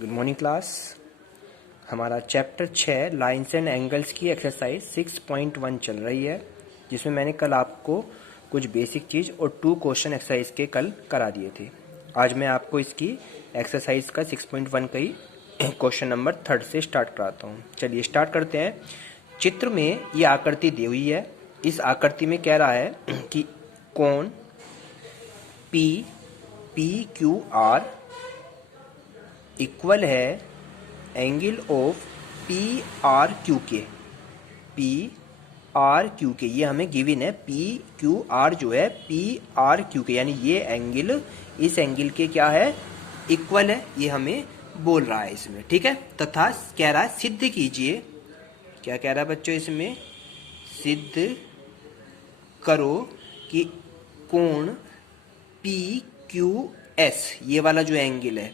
Good morning class. हमारा chapter 6 lines and angles की exercise 6.1 चल रही है, जिसमें मैंने कल आपको कुछ बेसिक चीज़ और 2 क्वेश्चन एक्सरसाइज के कल करा दिए थे। आज मैं आपको इसकी एक्सरसाइज का 6.1 का ही क्वेश्चन नंबर 3 से स्टार्ट कराता हूँ। चलिए स्टार्ट करते हैं। चित्र में ये आकृति दी हुई है। इस आकृति में कह रहा है कि कोण PQR इक्वल है एंगल ऑफ PRQ के। PRQ के ये हमें गिवन है। PQR जो है PRQ के, यानी ये एंगल इस एंगल के क्या है, इक्वल है, ये हमें बोल रहा है इसमें। ठीक है, तथा कह रहा है सिद्ध कीजिए। क्या कह रहा है बच्चों इसमें? सिद्ध करो कि कोण PQS, ये वाला जो एंगल है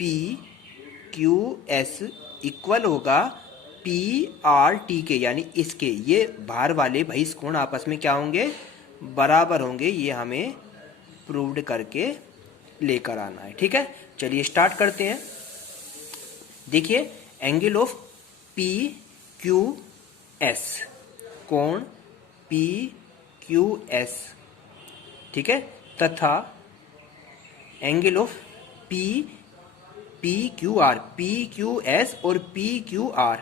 PQS इक्वल होगा PRT के, यानी इसके। ये बाहर वाले बहिष कोण आपस में क्या होंगे? बराबर होंगे। ये हमें प्रूव्ड करके लेकर आना है। ठीक है, चलिए स्टार्ट करते हैं। देखिए, एंगल ऑफ PQS, कोण PQS, ठीक है, तथा एंगल ऑफ PQR, PQS और PQR,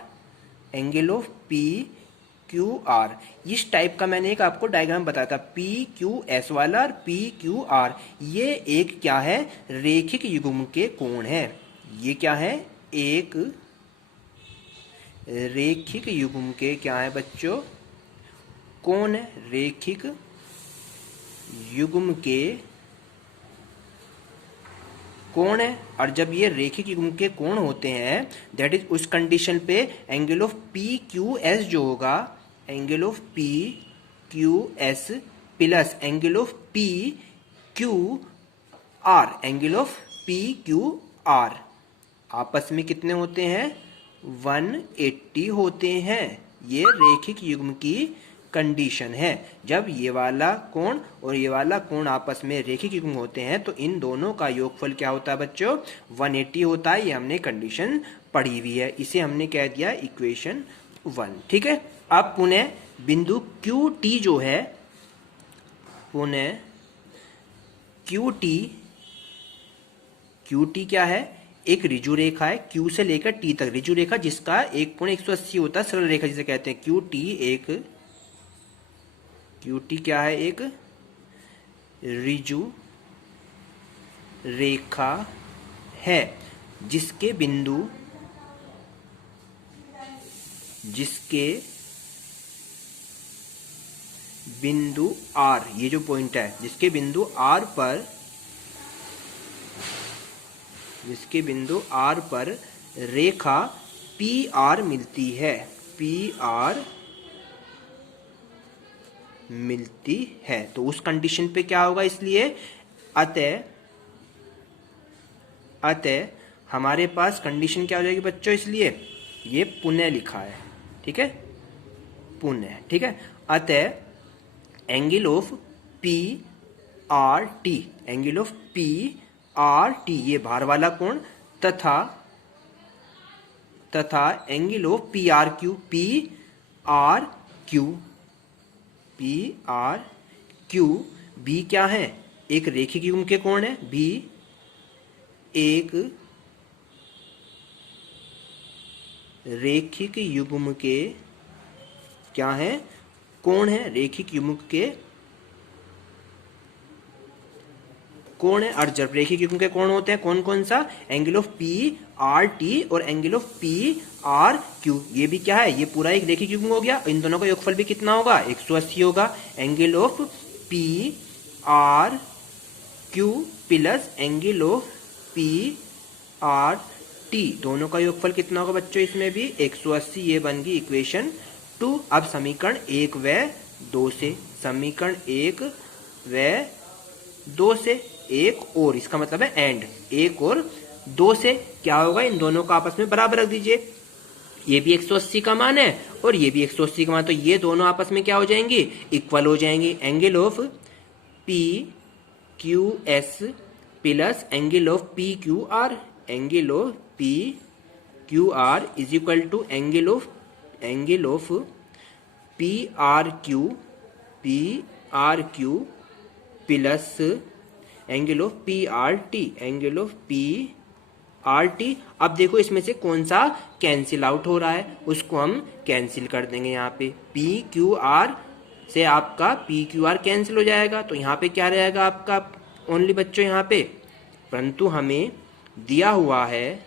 एंगल ऑफ PQR। इस टाइप का मैंने एक आपको डायग्राम बताया था, PQS वाला और PQR। ये एक क्या है? रेखिक युग्म के कोण है। ये क्या है? एक रेखिक युग्म के क्या है बच्चों? कोण है। रेखिक युग्म के कोण है। और जब ये रेखिक युग्म के कोण होते हैं, दैट इज उस कंडीशन पे एंगल ऑफ PQS जो होगा, angle of PQS plus angle of PQR, angle of PQR आपस में कितने होते हैं? 180 होते हैं। ये रेखिक युग्म की कंडीशन है। जब ये वाला कोण और ये वाला कोण आपस में रेखिक युग्म होते हैं तो इन दोनों का योगफल क्या होता है बच्चों? 180 होता है। ये हमने कंडीशन पढ़ी हुई है, इसे हमने कह दिया इक्वेशन 1। ठीक है, अब पुनः बिंदु QT जो है, पुनः QT क्या है? एक ऋजु रेखा है, Q से लेकर T तक ऋजु रेखा, जिसका एक कोण 180 होता है, सरल रेखा जिसे कहते हैं। QT क्या है? एक ऋजु रेखा है, जिसके बिंदु R, ये जो पॉइंट है, जिसके बिंदु R पर रेखा PR मिलती है। PR मिलती है, तो उस कंडीशन पे क्या होगा? इसलिए अतः हमारे पास कंडीशन क्या हो जाएगी बच्चों? इसलिए ये पुनः लिखा है। ठीक है, पुनः। ठीक है, अतः angle of PRT, angle of PRT ये बाहर वाला कोण, तथा एंगल ऑफ PRQ, B क्या है? एक रेखिक युग्म के कोण है। B एक रेखिक युग्म के क्या है? कोण है। रेखिक युग्म के कोण है। और जब रेखिक युग्म के कोण होते हैं, कौन कौन सा? एंगल ऑफ PRT और एंगल ऑफ PRQ। ये भी क्या है? ये पूरा एक रेखिक युग्म हो गया। इन दोनों का योगफल भी कितना होगा? 180 होगा। Angle of PRQ plus angle of PRT, दोनों का योगफल कितना होगा बच्चों? इसमें भी 180। ये बन गई इक्वेशन 2। अब समीकरण 1 व 2 से, समीकरण 1 व 2 से, एक और, इसका मतलब है एंड, 1 और 2 से क्या होगा? इन दोनों को आपस में बराबर रख दीजिए। ये भी 180 का मान है और ये भी 180 का मान, तो ये दोनों आपस में क्या हो जाएंगे? इक्वल हो जाएंगे। Angle of PQS plus angle of PQR angle of P Q R is equal to angle of P R Q plus angle of P R T. अब देखो इसमें से कौन सा कैंसिल आउट हो रहा है, उसको हम कैंसिल कर देंगे। यहाँ पे पी क्यू आर से आपका पी क्यू आर कैंसिल हो जाएगा, तो यहाँ पे क्या रहेगा आपका ओनली बच्चों यहाँ पे, परंतु हमें दिया हुआ है,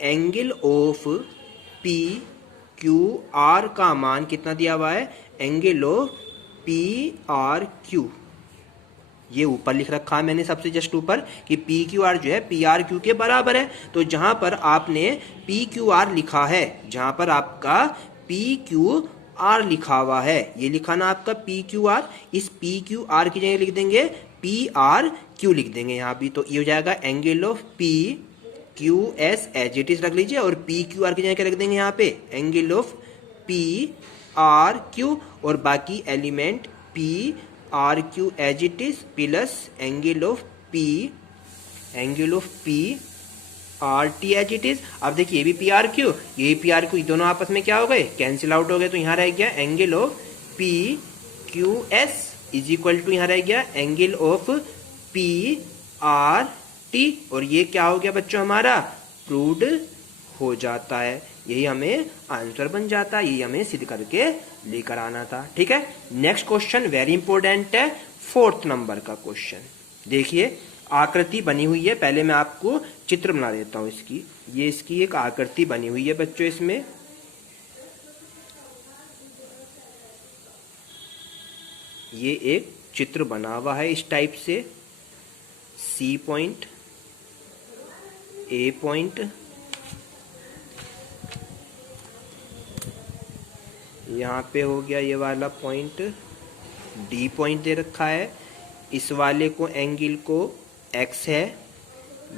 angle of P Q are का मान कितना दिया हुआ है, angle of P R Q, ये ऊपर लिख रखा है मैंने सबसे जस्ट ऊपर कि पी क्यू आर जो है पी आर क्यू के बराबर है। तो जहां पर आपने पी क्यू आर लिखा है, जहां पर आपका पी क्यू आर लिखा हुआ है, ये लिखा ना आपका पी क्यू आर, इस पी क्यू आर की जगह लिख देंगे पी आर क्यू लिख देंगे यहाँ भी, तो ये हो जाएगा angle of P Q S as it is रख लीजिए, और पी क्यू आर की जगह क्या रख देंगे यहाँ पे, angle of P R Q, और बाकी element P R Q as it is plus angle of P R T as it is. अब देखिए ये भी पी आर क्यू, ये पी आर क्यू, दोनों आपस में क्या हो गए, कैंसिल आउट हो गए, तो यहाँ रह गया angle of P Q S is equal to, यहाँ रह गया angle of P R T, और ये क्या हो गया बच्चों हमारा प्रूव्ड हो जाता है। यही हमें आंसर बन जाता है, यही हमें सिद्ध करके लेकर आना था। ठीक है, नेक्स्ट क्वेश्चन वेरी इंपॉर्टेंट है, 4th नंबर का क्वेश्चन। देखिए आकृति बनी हुई है, पहले मैं आपको चित्र बना देता हूं इसकी, ये इसकी एक आकृति बनी हुई है बच्चों, इसमें ये एक चित्र बना हुआ है इस टाइप से, सी पॉइंट, ए पॉइंट, यहाँ पे हो गया ये वाला पॉइंट, डी पॉइंट दे रखा है, इस वाले को एंगल को एक्स है,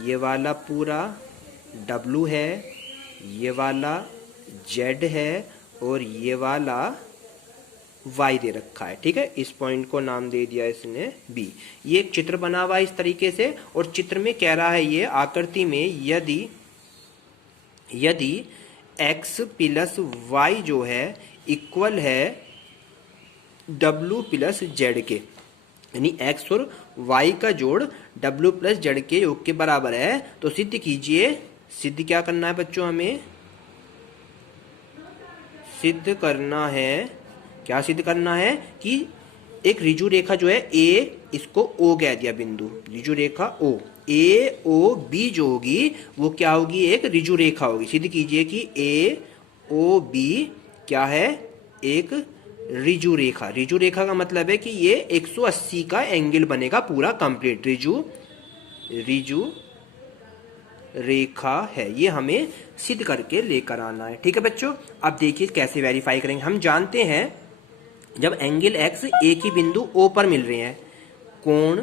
ये वाला पूरा डब्लू है, ये वाला जेड है, और ये वाला वाई दे रखा है। ठीक है, इस पॉइंट को नाम दे दिया इसने बी। ये एक चित्र बना हुआ है इस तरीके से, और चित्र में कह रहा है ये आकृति में यदि एक्स प्लस वाई जो है इक्वल है डब्लू प्लस जेड के, यानी एक्स और वाई का जोड़ डब्लू प्लस जेड के योग के बराबर है, तो सिद्ध कीजिए। सिद्ध क्या करना है बच्चों, हमें सिद्ध करना है, क्या सिद्ध करना है कि एक रिजु रेखा जो है ए, इसको ओ कह दिया बिंदु, रिजु रेखा ओ, ए ओ बी जो होगी वो क्या होगी, एक रिजु रेखा होगी। सिद्ध कीजिए कि ए ओ बी क्या है, एक रिजु रेखा। रिजु रेखा का मतलब है कि ये 180 का एंगल बनेगा पूरा कंप्लीट, रिजु रेखा है, ये हमें सिद्ध करके लेकर आना है। ठीक है बच्चों, अब देखिए कैसे वेरीफाई करेंगे। हम जानते हैं जब एंगल एक्स एक ही बिंदु ओ पर मिल रहे हैं, कोण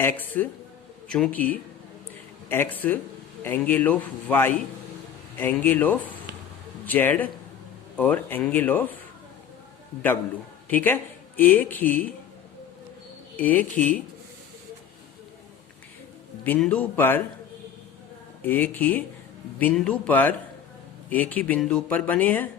एक्स, चूंकि x angle of y, angle of z और एंगल ऑफ डब्लू। ठीक है, एक ही बिंदु पर बने हैं।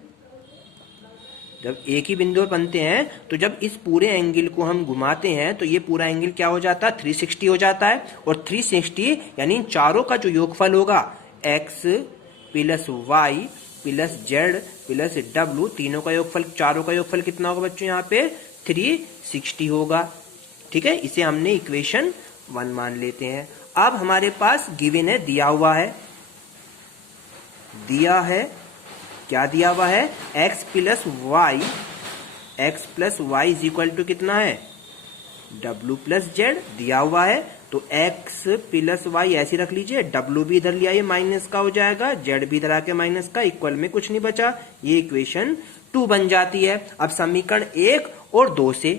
जब एक ही बिंदु पर बनते हैं तो जब इस पूरे एंगल को हम घुमाते हैं तो ये पूरा एंगल क्या हो जाता है, 360 हो जाता है। और 360 यानी चारों का जो योगफल होगा, x plus y plus z plus डब्लू, तीनों का योगफल, चारों का योगफल कितना होगा बच्चों, यहाँ पे 360 होगा। ठीक है, इसे हमने इक्वेशन 1 मान लेते हैं। अब हमारे पास गिवन है, दिया है क्या दिया हुआ है, x plus y is equal to कितना है, w प्लस जेड दिया हुआ है। तो x प्लस वाई ऐसे रख लीजिए, w भी इधर लिया, ये माइनस का हो जाएगा, z भी इधर आके माइनस का, इक्वल में कुछ नहीं बचा, ये इक्वेशन 2 बन जाती है। अब समीकरण 1 और 2 से,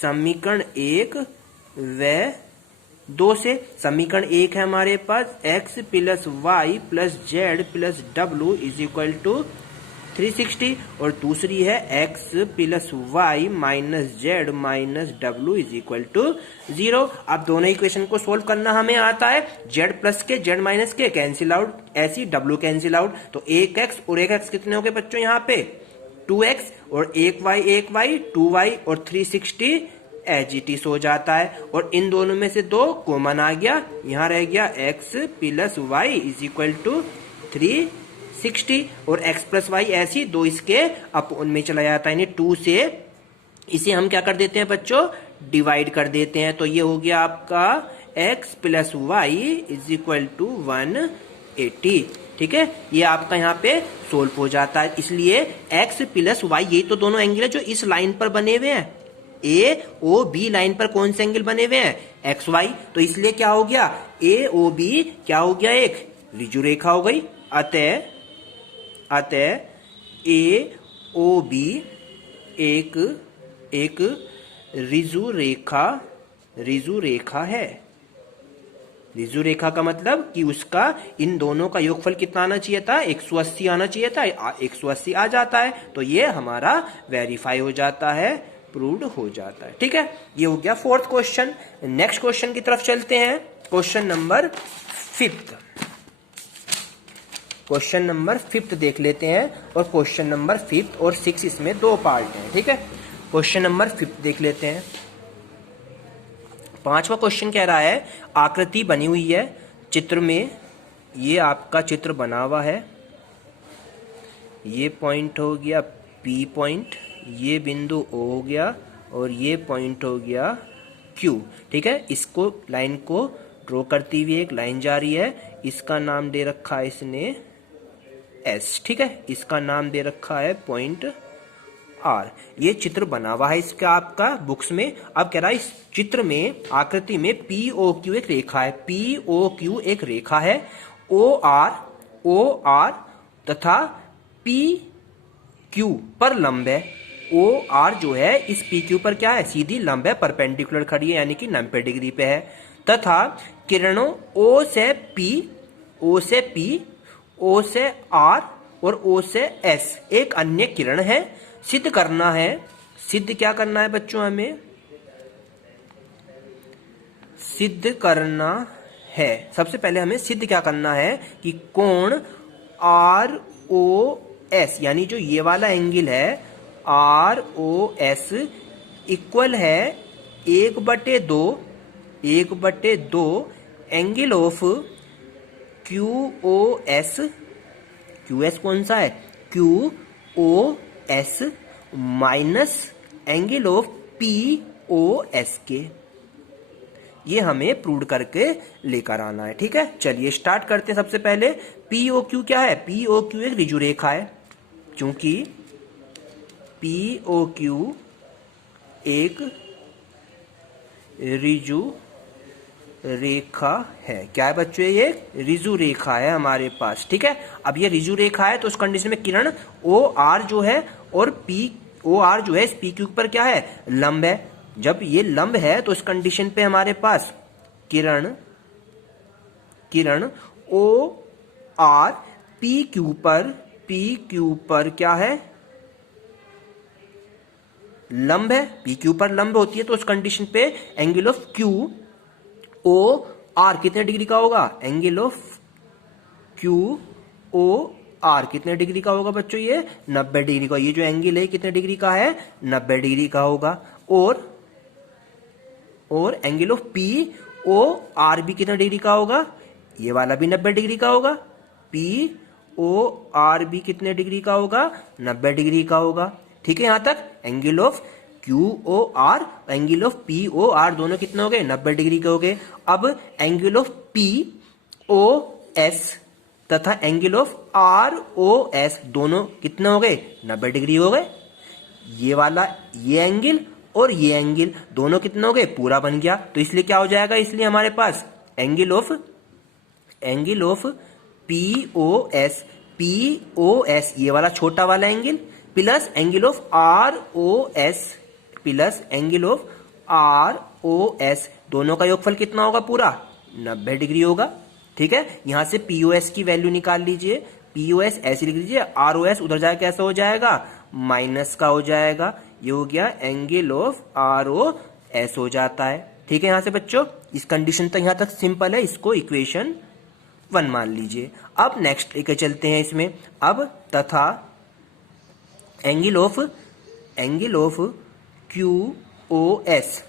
समीकरण 1 व 2 से, समीकरण 1 है हमारे पास x plus y plus z plus डब्लू इज इक्वल टू 360 और दूसरी है x plus y minus z minus डब्ल्यू इज इक्वल टू 0। अब दोनों इक्वेशन को सोल्व करना हमें आता है। z प्लस के z माइनस के कैंसिल आउट, ऐसी w कैंसिल आउट, तो एक x और एक x कितने हो गए बच्चों यहाँ पे 2x और एक y 2y और 360 एज इट इज हो जाता है। और इन दोनों में से 2 कॉमन आ गया, यहाँ रह गया x plus y is equal to 360 और x प्लस वाई ऐसी 2 इसके अपोन में चला जाता है, यानी 2 से इसे हम क्या कर देते हैं बच्चों डिवाइड कर देते हैं। तो ये हो गया आपका x plus y is equal to 180। ठीक है, ये आपका यहाँ पे सोल्व हो जाता है। इसलिए x प्लस वाई ये तो दोनों एंगल है जो इस लाइन पर बने हुए हैं, ए ओ बी लाइन पर कौन से एंगल बने हुए हैं एक्स वाई, तो इसलिए क्या हो गया ए ओ बी क्या हो गया एक रिजु रेखा हो गई। अतः ए ओ बी एक रिजु रेखा है। रिजु रेखा का मतलब कि उसका इन दोनों का योगफल कितना आना चाहिए था 180 आना चाहिए था, 180 आ जाता है, तो ये हमारा वेरीफाई हो जाता है, प्रूव्ड हो जाता है। ठीक है, ये हो गया 4th क्वेश्चन। नेक्स्ट क्वेश्चन की तरफ चलते हैं, question number 5th। Question number 5th देख लेते हैं, और क्वेश्चन नंबर 5th और 6 इसमें 2 पार्ट हैं। ठीक है, क्वेश्चन नंबर 5th देख लेते हैं। 5वां क्वेश्चन कह रहा है आकृति बनी हुई है चित्र में, ये आपका चित्र बना हुआ है, ये पॉइंट हो गया P पॉइंट, ये बिंदु O हो गया और ये पॉइंट हो गया Q। ठीक है, इसको लाइन को ड्रॉ करती हुई एक लाइन जा रही है, इसका नाम दे रखा है इसने S। ठीक है, इसका नाम दे रखा है पॉइंट R। ये चित्र बना हुआ है इसका आपका बुक्स में। अब कह रहा है इस चित्र में आकृति में POQ एक रेखा है, POQ एक रेखा है, OR तथा PQ पर लंब है। OR जो है इस PQ पर क्या है सीधी लंब है, परपेंडिकुलर खड़ी है, यानी कि 90 डिग्री पे है, तथा किरणों O से P, O से R और O से S एक अन्य किरण है। सिद्ध करना है, सिद्ध क्या करना है बच्चों, हमें सिद्ध करना है, सबसे पहले हमें सिद्ध क्या करना है कि कोण ROS यानी जो ये वाला एंगल है ROS इक्वल है 1/2 एंगल ऑफ QOS कौन सा है QOS minus angle of POS के। ये हमें प्रूव करके लेकर आना है। ठीक है, चलिए स्टार्ट करते हैं। सबसे पहले POQ क्या है, POQ एक रिजु रेखा है, क्योंकि POQ एक रिजु रेखा है। क्या है बच्चों, ये रिजु रेखा है हमारे पास। ठीक है, अब ये रिजु रेखा है तो उस कंडीशन में किरण OR जो है और POR जो है इस PQ पर क्या है लंब है। जब ये लंब है तो इस कंडीशन पे हमारे पास किरण OR PQ पर क्या है लंब है, PQ पर लंब होती है, तो उस कंडीशन पे एंगल ऑफ QOR कितने डिग्री का होगा, एंगल ऑफ QOR कितने डिग्री का होगा बच्चों, ये 90 डिग्री का। ये जो एंगल है कितने डिग्री का है 90 डिग्री का होगा। और एंगल ऑफ POR भी कितने डिग्री का होगा, ये वाला भी 90 डिग्री का होगा। POR भी कितने डिग्री का होगा 90 डिग्री का होगा। ठीक है, यहां तक angle of QOR angle of POR दोनों कितने हो गए 90 डिग्री के हो गए। अब एंगल ऑफ POS तथा एंगल ऑफ ROS दोनों कितने हो गए 90 डिग्री हो गए। ये वाला ये एंगल और ये एंगल दोनों कितने हो गए पूरा बन गया। तो इसलिए क्या हो जाएगा, इसलिए हमारे पास एंगल ऑफ POS ये वाला छोटा वाला angle plus angle of ROS दोनों का योगफल कितना होगा पूरा 90 डिग्री होगा। ठीक है, यहां से POS की वैल्यू निकाल लीजिए। POS ऐसे लिख लीजिए, ROS उधर जाके कैसा हो जाएगा, माइनस का हो जाएगा। ये हो गया एंगल ऑफ ROS हो जाता है। ठीक है, यहां से बच्चों इस कंडीशन तक, यहां तक सिंपल है, इसको इक्वेशन 1 मान लीजिए। अब नेक्स्ट लेके चलते हैं इसमें। अब तथा एंगल ऑफ QOS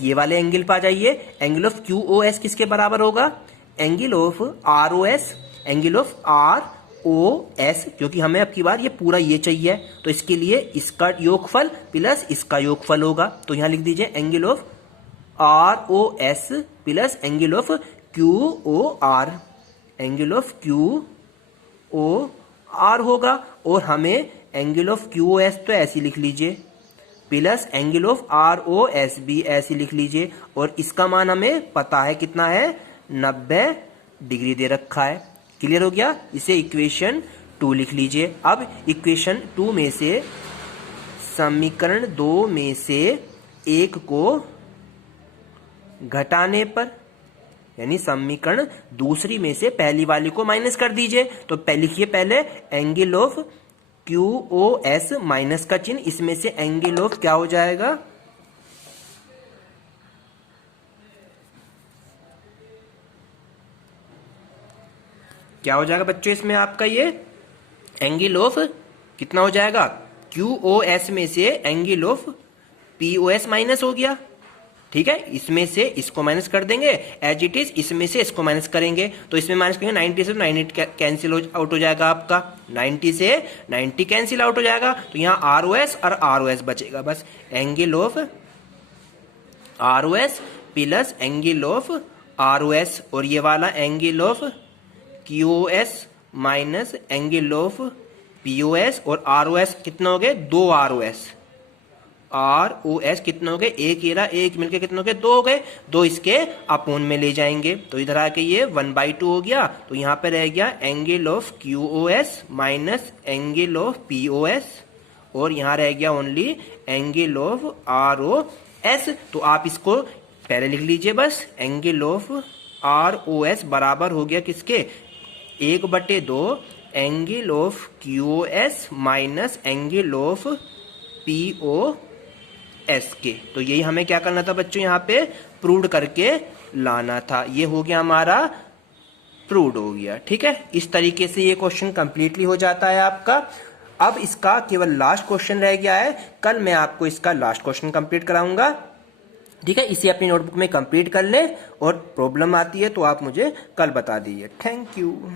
ये वाले एंगल पर आ जाइए। एंगल ऑफ QOS किसके बराबर होगा, angle of ROS, angle of ROS, क्योंकि हमें अब की बार ये पूरा ये चाहिए, तो इसके लिए इसका योगफल प्लस इसका योगफल होगा। तो यहां लिख दीजिए angle of ROS plus angle of QOR, angle of QOR होगा। और हमें एंगल ऑफ QOS तो ऐसे लिख लीजिए, प्लस एंगल ऑफ ROS भी ऐसे लिख लीजिए। और इसका मान हमें पता है कितना है, 90 डिग्री दे रखा है। क्लियर हो गया, इसे इक्वेशन 2 लिख लीजिए। अब इक्वेशन 2 में से समीकरण 2 में से एक को घटाने पर, यानी समीकरण दूसरी में से पहली वाली को माइनस कर दीजिए। तो लिखिए पहले एंगल ऑफ QOS माइनस का चिन्ह, इसमें से एंगल ऑफ क्या हो जाएगा, क्या हो जाएगा बच्चों, इसमें आपका ये एंगल ऑफ कितना हो जाएगा, QOS में से एंगल ऑफ POS माइनस हो गया। ठीक है, इसमें से इसको माइनस कर देंगे एज इट इज, इसमें से इसको माइनस करेंगे। तो इसमें माइनस करेंगे 90 से 98 कैंसिल आउट हो जाएगा आपका, 90 से 90 कैंसिल आउट हो जाएगा। तो यहाँ ROS और ROS बचेगा बस, angle of ROS plus angle of ROS, और ये वाला angle of QOS minus angle of POS। और ROS कितना हो गए, 2 ROS कितने हो गए, एक एरा एक मिलके कितने हो गए, 2 हो गए। 2 इसके अपोन में ले जाएंगे, तो इधर आके ये 1/2 हो गया। तो यहाँ पे रह गया angle of QOS minus angle of POS, और यहाँ रह गया ओनली एंगल ऑफ ROS। तो आप इसको पहले लिख लीजिए बस, एंगल ऑफ ROS बराबर हो गया किसके, 1/2 angle of QOS minus angle of POS के। तो यही हमें क्या करना था बच्चों, यहाँ पे प्रूव करके लाना था। ये हो गया हमारा, प्रूव हो गया। ठीक है, इस तरीके से ये क्वेश्चन कंप्लीटली हो जाता है आपका। अब इसका केवल लास्ट क्वेश्चन रह गया है, कल मैं आपको इसका लास्ट क्वेश्चन कंप्लीट कराऊंगा। ठीक है, इसे अपनी नोटबुक में कंप्लीट कर ले, और प्रॉब्लम आती है तो आप मुझे कल बता दीजिए। Thank you.